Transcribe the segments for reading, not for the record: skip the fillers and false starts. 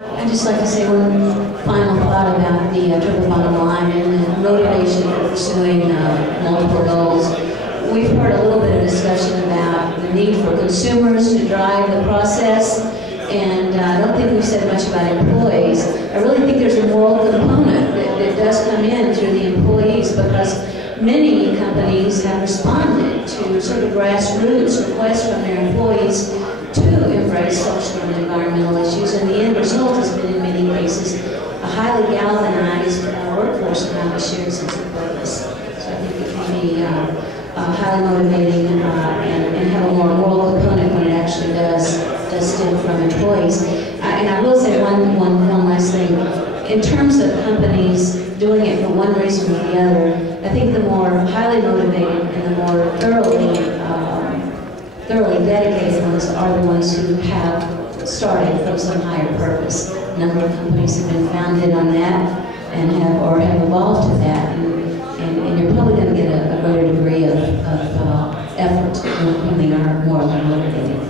I'd just like to say one final thought about the triple bottom line and the motivation for pursuing multiple goals. We've heard a little bit of discussion about the need for consumers to drive the process, and I don't think we've said much about employees. I really think there's a moral component that does come in through the employees, because many companies have responded to sort of grassroots requests from their employees to embrace social and environmental issues, and the end result has been, in many cases, a highly galvanized workforce around a shared sense of purpose. So I think it can be highly motivating and have a more moral component when it actually does stem from employees. And I will say one last thing. In terms of companies doing it for one reason or the other, I think the more highly motivated and the more thoroughly dedicated ones are the ones who have started from some higher purpose. A number of companies have been founded on that and have evolved to that, and you're probably going to get a greater degree of effort when they are more motivated.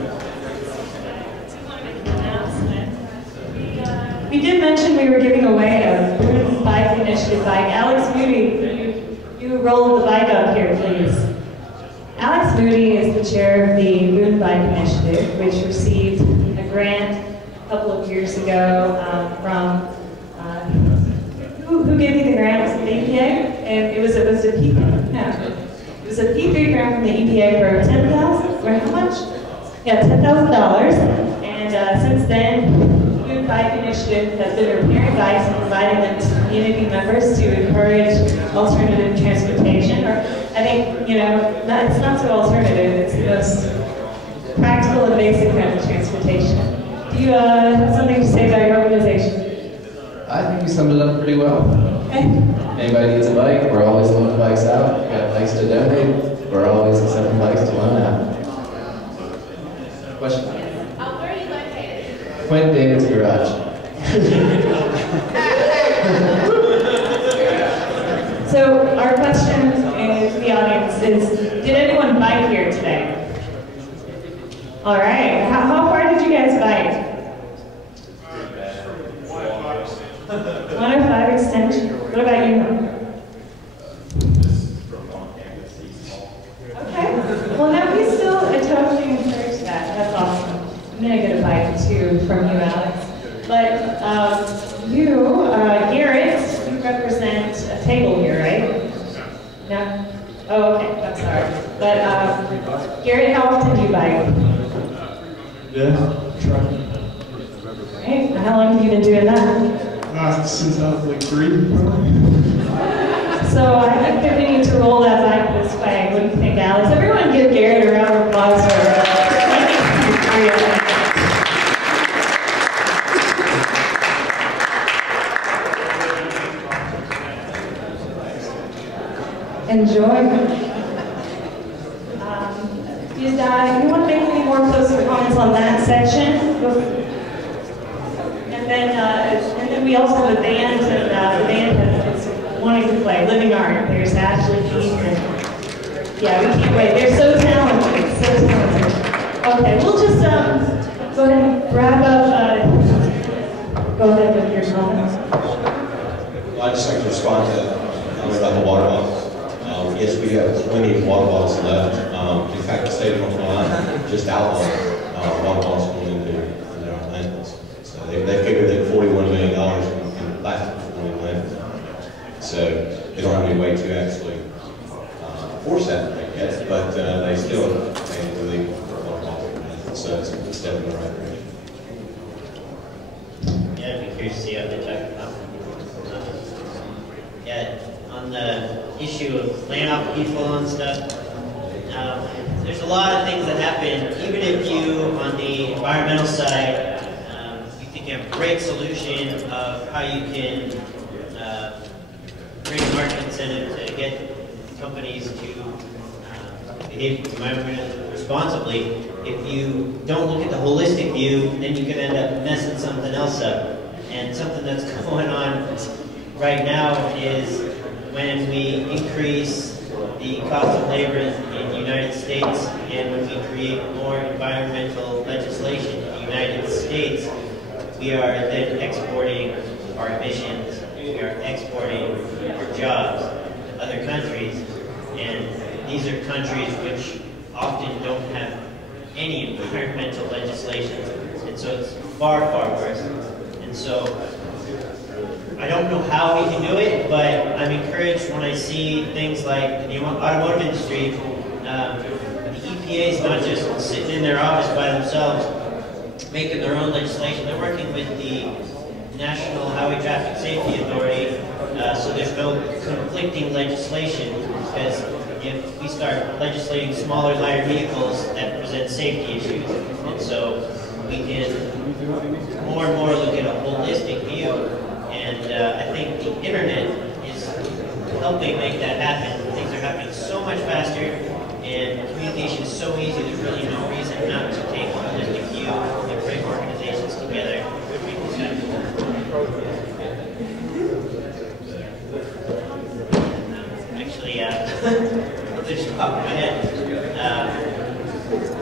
We did mention we were giving away a Boone Bike Initiative bike. Alex Moody, you roll the bike up here, please. Alex Moody is the chair of the Boone Bike Initiative, which received a grant a couple of years ago from, who gave you the grant? Was it the EPA? And it was a P3, no. It was a P3 grant from the EPA for $10,000, or how much? Yeah, $10,000. And since then, Boone Bike Initiative has been repairing bikes and providing them to community members to encourage alternative transportation. Or I think, it's not so alternative, it's the most practical and basic kind of transportation. Do you have something to say about your organization? I think you summed it up pretty well. Okay. Anybody needs a bike, we're always loaning bikes out. Got bikes to donate, we're always accepting bikes to loan out. Question? Where are you located? Quentin David's garage. So our question to the audience is, did anyone bike here today? All right. How far did you guys bike? 105 extension. What about you? Okay. Well, no, we still totally encourage that. That's awesome. I'm going to get a bike too from you, Alex. But Garrett, you represent a table here, right? No? Oh, okay. I'm sorry. But Garrett, how often do you bike? Yeah, try. Right. How long have you been doing that? Since I was like 3, probably. So I think that we need to roll that bike this way. What do you think, Alex? Everyone give Garrett a round of applause for enjoy. Did you want to make any more closing comments on that section? And then we also have a band, and the band is wanting to play Living Art. There's Ashley Keith, and yeah, we can't wait. They're so talented, so talented. Okay, we'll just go ahead and wrap up. Go ahead with your comments. Well, I'd just like to respond to about the water bottles. Yes, we have plenty of water bottles left. In fact, the state of North Carolina just outlawed water bottles going into their landfills. So they figured that $41 million in plastic was going to landfills. So they don't have any way to actually force that yet, but they still made it illegal for water bottles. So it's a step in the right direction. Yeah, I'd be curious to see how they talk about yeah, on the issue of laying off people and stuff, there's a lot of things that happen. Even if you, on the environmental side, you think you have a great solution of how you can bring market incentive to get companies to behave environmentally responsibly, if you don't look at the holistic view, then you could end up messing something else up. And something that's going on right now is when we increase the cost of labor in the United States and when we create more environmental legislation in the United States, we are then exporting our emissions, we are exporting our jobs to other countries, and these are countries which often don't have any environmental legislation, and so it's far, far worse. And so I don't know how we can do it, but I'm encouraged when I see things like the automotive industry. The EPA is not just sitting in their office by themselves making their own legislation. They're working with the National Highway Traffic Safety Authority, so there's no conflicting legislation, because if we start legislating smaller, lighter vehicles, that presents safety issues. And so we can more and more look at a holistic view. And I think the internet is helping make that happen. Things are happening so much faster, and communication is so easy. There's really no reason not to take a holistic view and bring organizations together to make this happen. Actually, just popped in my head.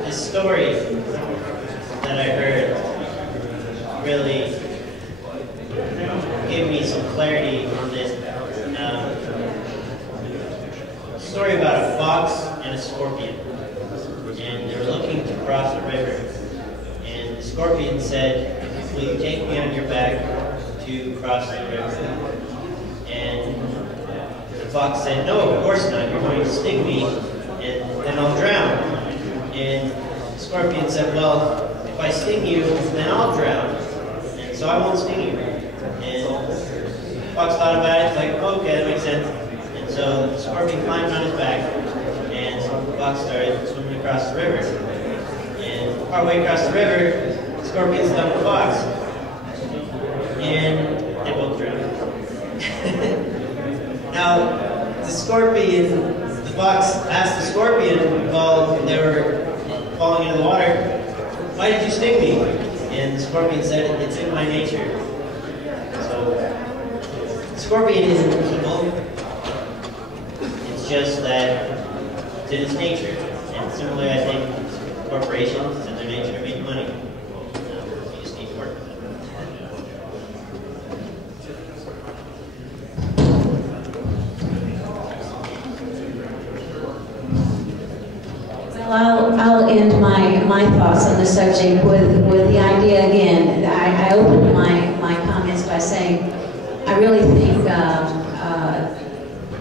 This story that I heard really gave me some clarity on this. Story about a fox and a scorpion, and they were looking to cross the river, and the scorpion said, "Will you take me on your back to cross the river?" And the fox said, "No, of course not. You're going to sting me, and then I'll drown." And the scorpion said, "Well, if I sting you, then I'll drown, and so I won't sting you." And the fox thought about it, like, okay, that makes sense. And so the scorpion climbed on his back, and the fox started swimming across the river. And partway across the river, the scorpion stuck the fox, and they both drowned. Now, the fox asked the scorpion while they were falling into the water, "Why did you sting me?" And the scorpion said, "It's in my nature." So, the scorpion isn't evil. It's just that it's in its nature. And similarly, I think corporations, it's in their nature to make money. You just need to work with them. Well, I'll end my thoughts on the subject with the idea again. I opened my comments by saying I really think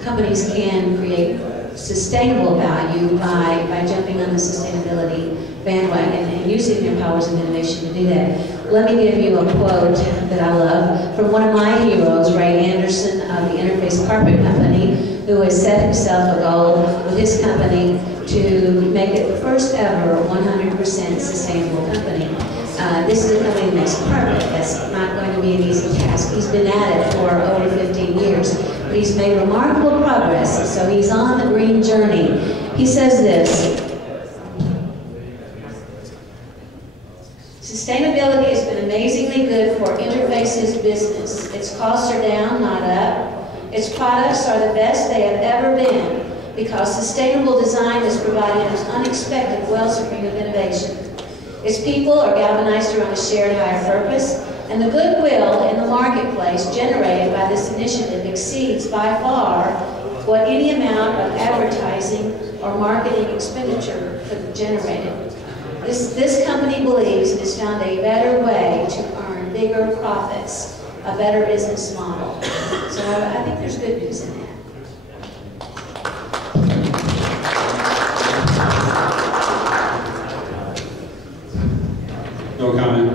companies can create sustainable value by jumping on the sustainability bandwagon and using their powers of innovation to do that. Let me give you a quote that I love from one of my heroes, Ray Anderson of the Interface Carpet Company, who has set himself a goal with his company to make it the first ever 100% sustainable company. This is a company that makes carpet. That's not going to be an easy task. He's been at it for over 15 years, but he's made remarkable progress, so he's on the green journey. He says this: "Sustainability has been amazingly good for Interface's business. Its costs are down, not up. Its products are the best they have ever been, because sustainable design has provided an unexpected wellspring of innovation. Its people are galvanized around a shared higher purpose, and the goodwill in the marketplace generated by this initiative exceeds by far what any amount of advertising or marketing expenditure could have generated. This company believes it has found a better way to earn bigger profits, a better business model." So I think there's good news in that. No comment.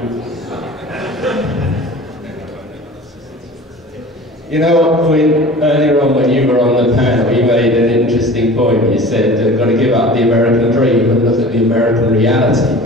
You know, Quinn, earlier on when you were on the panel, you made an interesting point. You said, got to give up the American dream and look at the American reality.